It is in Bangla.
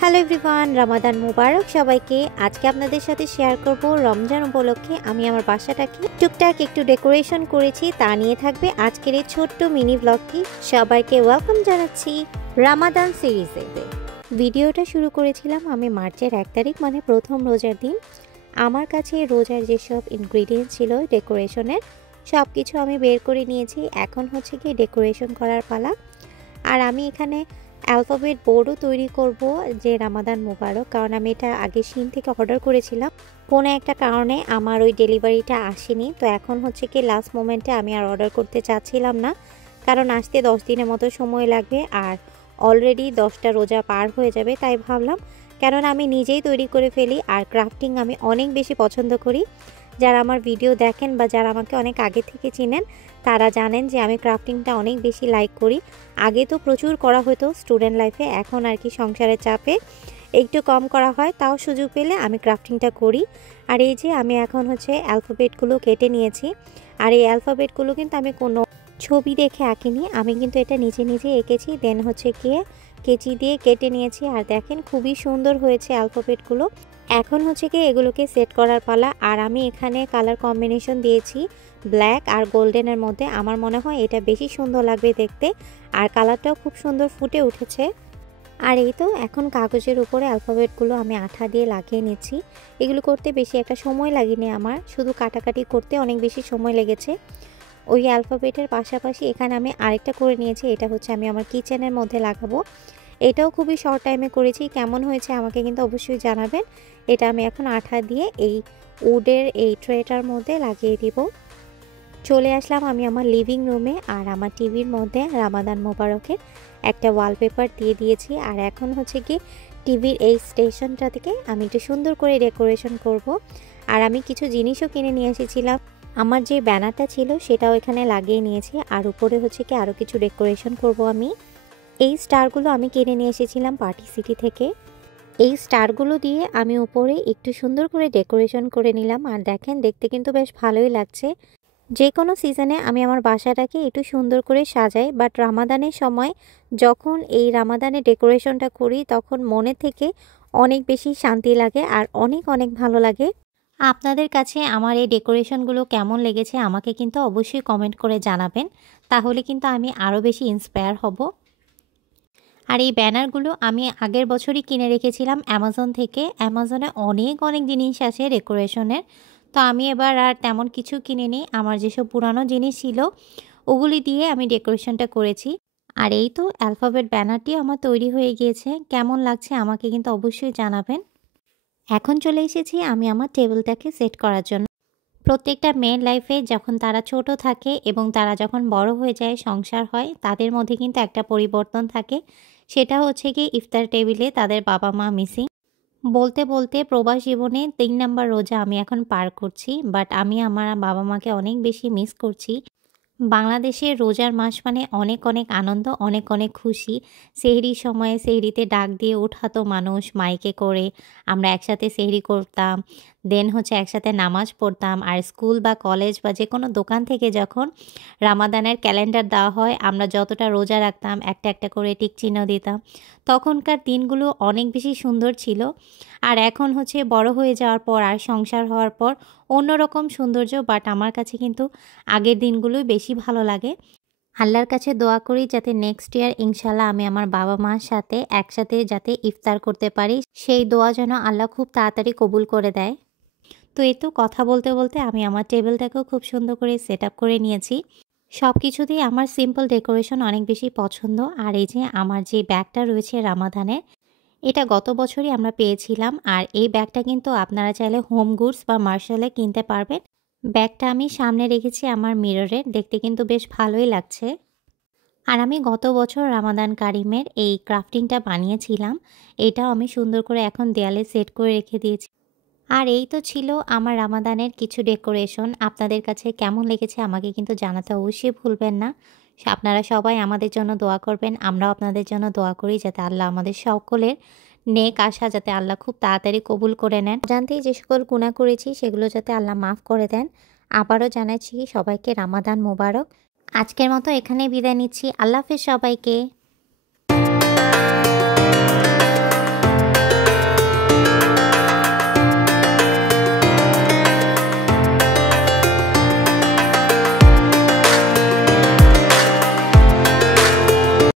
হ্যালো এভরিওয়ান, রমাদান মুবারক সবাইকে। আজকে আপনাদের সাথে শেয়ার করব রমজান উপলক্ষে আমি আমার বাসাটাকে টুকটাক একটু ডেকোরেশন করেছি, তা নিয়ে থাকবে আজকের এই ছোট্ট মিনি ব্লগটি। সবাইকে ওয়েলকাম জানাচ্ছি রমাদান সিরিজে। ভিডিওটা শুরু করেছিলাম আমি মার্চের 1 তারিখ, মানে প্রথম রোজার দিন। আমার কাছে রোজার যেসব ইনগ্রিডিয়েন্ট ছিল ডেকোরেশনের সব কিছু আমি বের করে নিয়েছি। এখন হচ্ছে কি ডেকোরেশন করার পালা। আর আমি এখানে অ্যালফাবেট বোর্ডও তৈরি করব, যে রামাদান মুবারক, কারণ আমি এটা আগে শিন থেকে অর্ডার করেছিলাম। কোনো একটা কারণে আমার ওই ডেলিভারিটা আসেনি, তো এখন হচ্ছে কি লাস্ট মোমেন্টে আমি আর অর্ডার করতে চাচ্ছিলাম না, কারণ আসতে 10 দিনের মতো সময় লাগবে আর অলরেডি 10টা রোজা পার হয়ে যাবে। তাই ভাবলাম, কারণ আমি নিজেই তৈরি করে ফেলি আর ক্রাফটিং আমি অনেক বেশি পছন্দ করি। যারা আমার ভিডিও দেখেন বা যারা আমাকে অনেক আগে থেকে চিনেন তারা জানেন যে আমি ক্রাফটিংটা অনেক বেশি লাইক করি। আগে তো প্রচুর করা হতো স্টুডেন্ট লাইফে, এখন আর কি সংসারের চাপে একটু কম করা হয়, তাও সুযোগ পেলে আমি ক্রাফটিংটা করি। আর এই যে আমি এখন হচ্ছে অ্যালফাবেটগুলো কেটে নিয়েছি। আর এই অ্যালফাবেটগুলো কিন্তু আমি কোনো ছবি দেখে আঁকিনি, আমি কিন্তু এটা নিজে নিজে এঁকেছি। দেন হচ্ছে গিয়ে কেচি দিয়ে কেটে নিয়েছি। আর দেখেন খুবই সুন্দর হয়েছে অ্যালফাবেটগুলো। এখন হচ্ছে কি এগুলোকে সেট করার পালা। আর আমি এখানে কালার কম্বিনেশন দিয়েছি ব্ল্যাক আর গোল্ডেনের মধ্যে। আমার মনে হয় এটা বেশি সুন্দর লাগবে দেখতে, আর কালারটাও খুব সুন্দর ফুটে উঠেছে। আর এই তো এখন কাগজের উপরে অ্যালফাবেটগুলো আমি আঠা দিয়ে লাগিয়ে নিচ্ছি। এগুলো করতে বেশি একটা সময় লাগেনি আমার, শুধু কাটাকাটি করতে অনেক বেশি সময় লেগেছে। ওই অ্যালফাবেটের পাশাপাশি এখানে আমি আরেকটা করে নিয়েছি, এটা হচ্ছে আমি আমার কিচেনের মধ্যে লাগাবো। এটাও খুবই শর্ট টাইমে করেছি। কেমন হয়েছে আমাকে কিন্তু অবশ্যই জানাবেন। এটা আমি এখন আঠা দিয়ে এই উডের এই ট্রেটার মধ্যে লাগিয়ে দিব। চলে আসলাম আমি আমার লিভিং রুমে, আর আমার টিভির মধ্যে রামাদান মোবারকের একটা ওয়ালপেপার দিয়ে দিয়েছি। আর এখন হচ্ছে কি টিভির এই স্টেশনটা থেকে আমি একটু সুন্দর করে ডেকোরেশন করব। আর আমি কিছু জিনিসও কিনে নিয়ে এসেছিলাম। আমার যে ব্যানারটা ছিল সেটাও এখানে লাগিয়ে নিয়েছি। আর উপরে হচ্ছে কি আরও কিছু ডেকোরেশন করব আমি। এই স্টারগুলো আমি কিনে নিয়ে এসেছিলাম পার্টি সিটি থেকে। এই স্টারগুলো দিয়ে আমি উপরে একটু সুন্দর করে ডেকোরেশন করে নিলাম। আর দেখেন দেখতে কিন্তু বেশ ভালোই লাগছে। যে কোনো সিজনে আমি আমার বাসাটাকে একটু সুন্দর করে সাজাই, বাট রামাদানের সময় যখন এই রামাদানের ডেকোরেশনটা করি তখন মনে থেকে অনেক বেশি শান্তি লাগে আর অনেক অনেক ভালো লাগে। আপনাদের কাছে আমার এই ডেকোরেশনগুলো কেমন লেগেছে আমাকে কিন্তু অবশ্যই কমেন্ট করে জানাবেন, তাহলে কিন্তু আমি আরও বেশি ইন্সপায়ার হব। আর এই ব্যানারগুলো আমি আগের বছরই কিনে রেখেছিলাম অ্যামাজন থেকে। অ্যামাজনে অনেক অনেক জিনিস আছে ডেকোরেশনের, তো আমি এবার আর তেমন কিছু কিনিনি। আমার যেসব পুরানো জিনিস ছিল ওগুলি দিয়ে আমি ডেকোরেশনটা করেছি। আর এই তো অ্যালফাবেট ব্যানারটি আমার তৈরি হয়ে গিয়েছে। কেমন লাগছে আমাকে কিন্তু অবশ্যই জানাবেন। এখন চলে এসেছি আমি আমার টেবিলটাকে সেট করার জন্য। প্রত্যেকটা মেয়ের লাইফে যখন তারা ছোট থাকে এবং তারা যখন বড় হয়ে যায়, সংসার হয়, তাদের মধ্যে কিন্তু একটা পরিবর্তন থাকে। সেটা হচ্ছে কি ইফতার টেবিলে তাদের বাবা মা মিসিং। বলতে বলতে প্রবাস জীবনে 3 নাম্বার রোজা আমি এখন পার করছি, বাট আমি আমার বাবা মাকে অনেক বেশি মিস করছি। বাংলাদেশের রোজার মাস মানে অনেক অনেক আনন্দ, অনেক অনেক খুশি। সেহরির সময়ে সেহরিতে ডাক দিয়ে ওঠাতো মানুষ মাইকে করে, আমরা একসাথে সেহরি করতাম। দেন হচ্ছে একসাথে নামাজ পড়তাম। আর স্কুল বা কলেজ বা যে কোনো দোকান থেকে যখন রামাদানের ক্যালেন্ডার দেওয়া হয়, আমরা যতটা রোজা রাখতাম একটা একটা করে টিক চিহ্ন দিতাম। তখনকার দিনগুলো অনেক বেশি সুন্দর ছিল। আর এখন হচ্ছে বড় হয়ে যাওয়ার পর আর সংসার হওয়ার পর অন্যরকম সৌন্দর্য, বাট আমার কাছে কিন্তু আগের দিনগুলোই বেশি ভালো লাগে। আল্লাহর কাছে দোয়া করি যাতে নেক্সট ইয়ার ইনশাল্লাহ আমি আমার বাবা মার সাথে একসাথে যাতে ইফতার করতে পারি, সেই দোয়া যেন আল্লাহ খুব তাড়াতাড়ি কবুল করে দেয়। তো এই তো কথা বলতে বলতে আমি আমার টেবিলটাকেও খুব সুন্দর করে সেট আপ করে নিয়েছি। সব কিছুতেই আমার সিম্পল ডেকোরেশন অনেক বেশি পছন্দ। আর এই যে আমার যে ব্যাগটা রয়েছে রামাদানের, এটা গত বছরই আমরা পেয়েছিলাম। আর এই ব্যাগটা কিন্তু আপনারা চাইলে হোম গুডস বা মার্শালে কিনতে পারবেন। ব্যাগটা আমি সামনে রেখেছি আমার মিররে, দেখতে কিন্তু বেশ ভালোই লাগছে। আর আমি গত বছর রামাদান কারিমের এই ক্রাফটিংটা বানিয়েছিলাম, এটাও আমি সুন্দর করে এখন দেয়ালে সেট করে রেখে দিয়েছি। আর এই তো ছিল আমার রামাদানের কিছু ডেকোরেশন। আপনাদের কাছে কেমন লেগেছে আমাকে কিন্তু জানাতে অবশ্যই ভুলবেন না। আপনারা সবাই আমাদের জন্য দোয়া করবেন, আমরাও আপনাদের জন্য দোয়া করি যাতে আল্লাহ আমাদের সকলের নেক আশা যাতে আল্লাহ খুব তাড়াতাড়ি কবুল করে নেন। জানতেই যে সকল গুনাহ করেছি সেগুলো যাতে আল্লাহ মাফ করে দেন। আবারও জানাচ্ছি সবাইকে রামাদান মোবারক। আজকের মতো এখানেই বিদায় নিচ্ছি। আল্লাহ হাফেজ সবাইকে।